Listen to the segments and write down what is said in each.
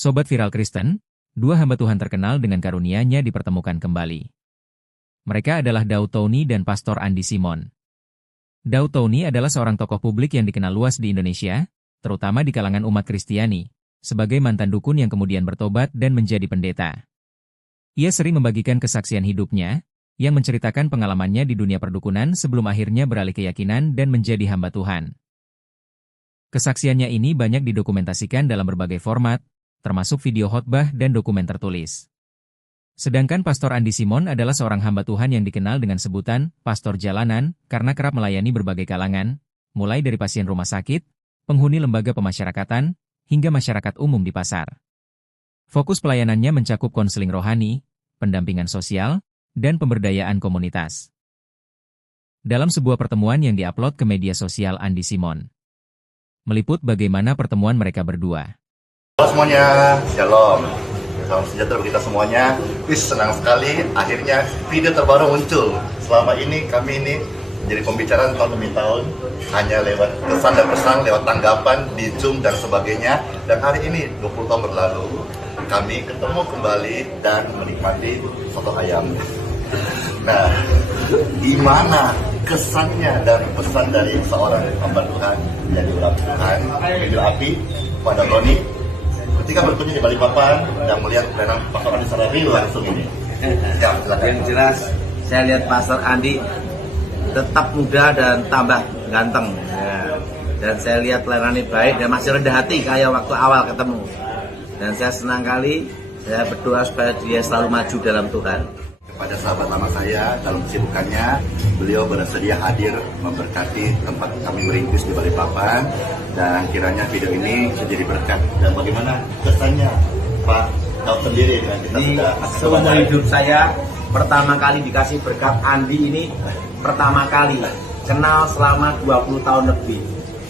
Sobat Viral Kristen, dua hamba Tuhan terkenal dengan karunia-Nya dipertemukan kembali. Mereka adalah Daud Tony dan Pastor Andi Simon. Daud Tony adalah seorang tokoh publik yang dikenal luas di Indonesia, terutama di kalangan umat Kristiani, sebagai mantan dukun yang kemudian bertobat dan menjadi pendeta. Ia sering membagikan kesaksian hidupnya, yang menceritakan pengalamannya di dunia perdukunan sebelum akhirnya beralih keyakinan dan menjadi hamba Tuhan. Kesaksiannya ini banyak didokumentasikan dalam berbagai format, termasuk video khotbah dan dokumen tertulis. Sedangkan Pastor Andi Simon adalah seorang hamba Tuhan yang dikenal dengan sebutan Pastor Jalanan karena kerap melayani berbagai kalangan, mulai dari pasien rumah sakit, penghuni lembaga pemasyarakatan, hingga masyarakat umum di pasar. Fokus pelayanannya mencakup konseling rohani, pendampingan sosial, dan pemberdayaan komunitas. Dalam sebuah pertemuan yang diupload ke media sosial Andi Simon, meliput bagaimana pertemuan mereka berdua. Halo semuanya, Shalom. Salam sejahtera bagi kita semuanya. Senang sekali akhirnya video terbaru muncul. Selama ini kami ini jadi pembicaraan tahun demi tahun, hanya lewat kesan dan pesan, lewat tanggapan di Zoom dan sebagainya. Dan hari ini 20 tahun berlalu, kami ketemu kembali dan menikmati soto ayam. Nah, gimana kesannya dan pesan dari seorang hamba Tuhan yang diurapi Tuhan, video api pada Tony ketika berkunjung di Balikpapan dan melihat pelayanan Pastor Andi secara real langsung ini. Ya, yang jelas saya lihat Pastor Andi tetap muda dan tambah ganteng ya. Dan saya lihat pelayanannya baik dan masih rendah hati kayak waktu awal ketemu. Dan saya senang kali, saya berdoa supaya dia selalu maju dalam Tuhan. Kepada sahabat lama saya dalam kesibukannya, beliau bersedia hadir memberkati tempat kami merintis di Balikpapan, dan kiranya video ini bisa jadi berkat. Dan bagaimana kesannya Pak Daud sendiri dengan kita sudah seumur hidup saya pertama kali dikasih berkat Andi ini, pertama kali kenal selama 20 tahun lebih.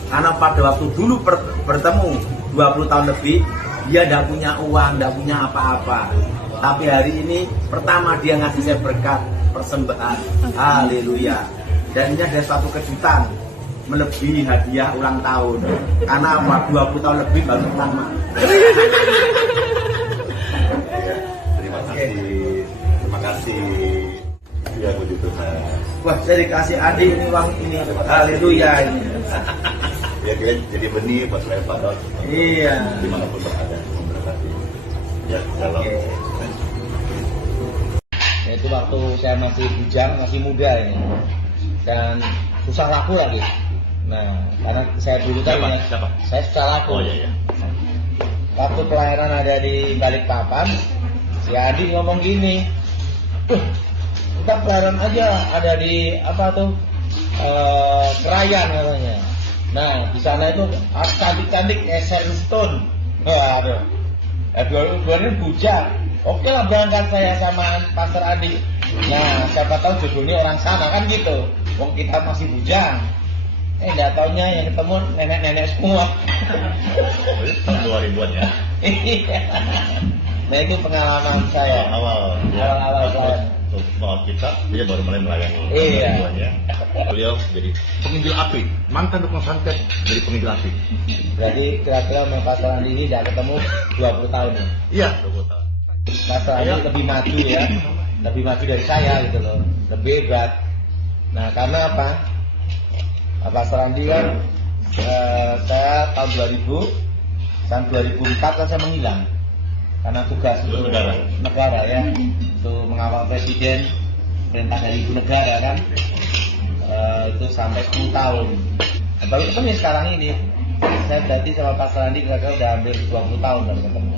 Karena pada waktu dulu bertemu 20 tahun lebih, dia tidak punya uang, tidak punya apa-apa. Tapi hari ini pertama dia ngasih saya berkat persembahan. Haleluya. Dan ini ada suatu kejutan melebihi hadiah ulang tahun. Karena 20 tahun lebih baru pertama. Terima kasih. Terima kasih. Ya puji Tuhan. Wah, saya dikasih Adi ini uang ini. Haleluya ini. Ya dia jadi benih buat saya Pak Daud. Iya. Dimanapun berada memberkati. Ya, salam. Itu waktu saya masih bujang, masih muda ini, dan susah laku lagi. Nah, karena saya dulu kan saya susah laku. Oh iya. Waktu pelayanan ada di Balikpapan, si Adi ngomong gini, kita pelayanan aja ada di apa tuh Krayan katanya. Nah, di sana itu cantik-cantik Sharon Stone. Waduh, dua ini bujang. Oke lah, berangkat saya sama Pastor Adi. Nah, siapa tahu jodohnya orang sana kan gitu. Wong kita masih bujang. Nggak taunya yang ketemu nenek-nenek semua. Tahun 2000-an ya. Iya. Nah, itu pengalaman saya. Awal saya. Kita dia baru mulai melayani. Iya. Beliau jadi penginjil api, mantan dukun santet jadi penginjil api. Berarti kira-kira sama Pastor Andi ini udah ketemu 20 tahun ya? Iya, 20 tahun. Pastor Andi lebih maju ya, lebih maju dari saya gitu loh, lebih hebat. Nah, karena apa? Pastor Andi kan saya tahun 2000, tahun 2004 kan saya menghilang karena tugas untuk negara ya, untuk mengawal presiden, perintah dari ibu negara kan. Itu sampai 10 tahun. Nah, baru ketemu sekarang ini. Saya berarti sama Pastor Andi kira-kira udah hampir 20 tahun baru ketemu.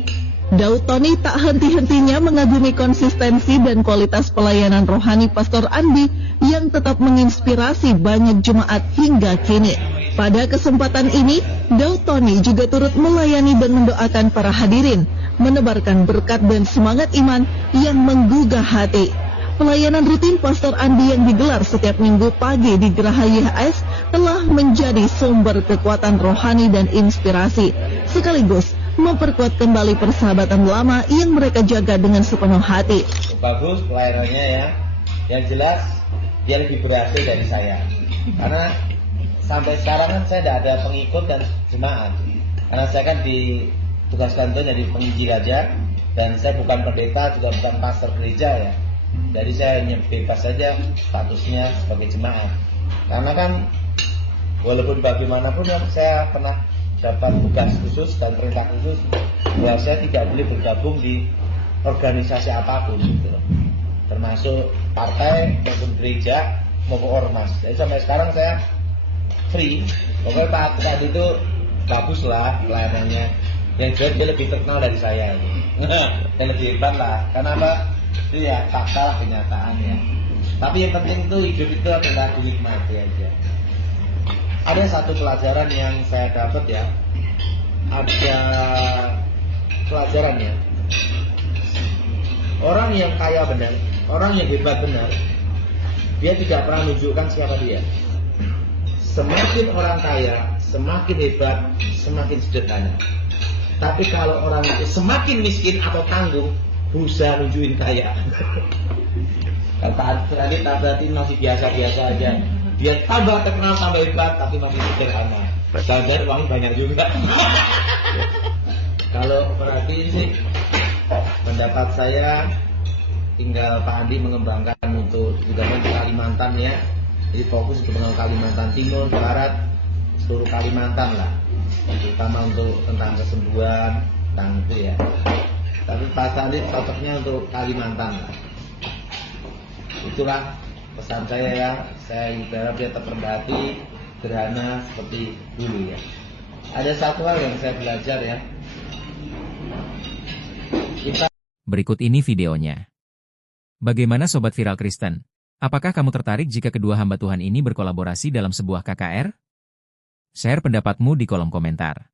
Daud Tony tak henti-hentinya mengagumi konsistensi dan kualitas pelayanan rohani Pastor Andi yang tetap menginspirasi banyak jemaat hingga kini. Pada kesempatan ini, Daud Tony juga turut melayani dan mendoakan para hadirin, menebarkan berkat dan semangat iman yang menggugah hati. Pelayanan rutin Pastor Andi yang digelar setiap minggu pagi di Geraha YHS telah menjadi sumber kekuatan rohani dan inspirasi, sekaligus memperkuat kembali persahabatan lama yang mereka jaga dengan sepenuh hati. Bagus pelayanannya ya. Yang jelas dia lebih berhasil dari saya. Karena sampai sekarang kan saya tidak ada pengikut dan jemaat. Karena saya kan di tugas kalian itu jadi penginjil aja, dan saya bukan pendeta juga bukan pastor gereja ya. Jadi saya hanya bebas saja statusnya sebagai jemaat. Karena kan walaupun bagaimanapun saya pernah dapat tugas khusus dan perintah khusus bahwa saya tidak boleh bergabung di organisasi apapun gitu loh. Termasuk partai maupun gereja maupun ormas. Jadi sampai sekarang saya free. Pokoknya Pak Advokat itu bagus lah pelayanannya. Yang jelas dia lebih terkenal dari saya. Yang lebih hebat lah. Karena apa? Itu ya fakta lah kenyataannya. Tapi yang penting itu hidup itu adalah dinikmati aja. Ada satu pelajaran yang saya dapat ya. Ada pelajarannya. Orang yang kaya benar, orang yang hebat benar, dia tidak pernah menunjukkan siapa dia. Semakin orang kaya, semakin hebat, semakin sederhana. Tapi kalau orang itu semakin miskin atau tanggung, berusaha nunjukin kaya. Kata tadi berarti masih biasa-biasa aja. Dia tambah terkenal, tambah hebat, tapi masih sederhana. Sadar uang banyak juga. Kalau perhatiin sih, pendapat saya tinggal Pak Andi mengembangkan untuk juga di Kalimantan ya. Jadi fokus untuk mengenal Kalimantan Timur, Barat, seluruh Kalimantan lah. Terutama untuk tentang kesembuhan, tentang itu ya. Tapi Pak Andi cocoknya untuk Kalimantan lah. Itulah pesan saya ya. Saya berharap dia tetap berbahati, sederhana seperti dulu ya. Ada satu hal yang saya belajar ya. Berikut ini videonya. Bagaimana Sobat Viral Kristen? Apakah kamu tertarik jika kedua hamba Tuhan ini berkolaborasi dalam sebuah KKR? Share pendapatmu di kolom komentar.